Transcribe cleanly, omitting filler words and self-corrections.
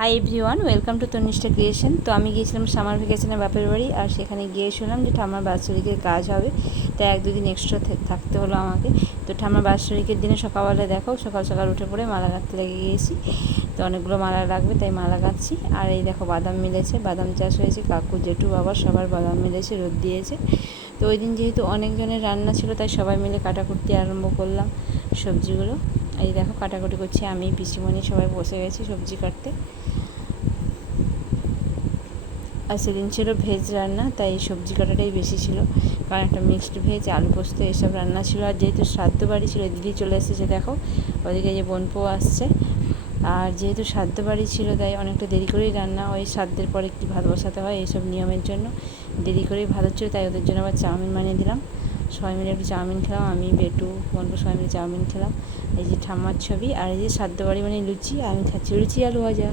High everyone, welcome to Tanishtha creation. তো আমি গিয়েছিলাম সামার ভ্যাকেশনে বাপের বাড়ি, আর সেখানে গিয়ে শুনলাম যে ঠাম্মার বাৎসরিকের কাজ হবে, তাই 1-2 দিন এক্সট্রা থাকতে হলো আমাকে। তো ঠাম্মার বাৎসরিকের দিনে সকালবেলা দেখো সকাল সকাল উঠে পড়ে মালা গাঁথতে লেগে গিয়েছি। তো অনেকগুলো মালা লাগবে তাই মালা গাঁথছি। আর এই দেখো বাদাম মিলেছে, বাদাম চাষ হয়েছে, কাকু জেঠু বাবা সবার বাদাম মিলেছে, রোদ দিয়েছে। তো ওই দিন যেহেতু অনেকজনের রান্না ছিল তাই সবাই মিলে কাটাকুটি আরম্ভ করলাম সবজিগুলো। এই দেখো কাটাকুটি করছি আমি, পিসিমণি সবাই বসে গেছি সবজি কাটতে। আর সেদিন ছিল ভেজ রান্না, তাই সবজি কাটাটাই বেশি ছিল, কারণ একটা মিক্সড ভেজ, আলু পোস্ত এসব রান্না ছিল। আর যেহেতু শ্রাদ্ধ বাড়ি ছিল, দিদি চলে এসেছে দেখো, ওদিকে যে বোনপো আসছে। আর যেহেতু শ্রাদ্ধ বাড়ি ছিল তাই অনেকটা দেরি করেই রান্না, ওই শ্রাদ্ধের পরে কি ভাত বসাতে হয় এইসব নিয়মের জন্য দেরি করেই ভাত হচ্ছিল, তাই ওদের জন্য আবার চাউমিন বানিয়ে দিলাম। সবাই মিলে একটু চাউমিন খেলাম, আমি বেটু বোনপো সবাই মিলে চাউমিন খেলাম। এই যে ঠাম্মার ছবি, আর এই যে শ্রাদ্ধ বাড়ি মানে লুচি, আমি খাচ্ছি লুচি আলু ভাজা।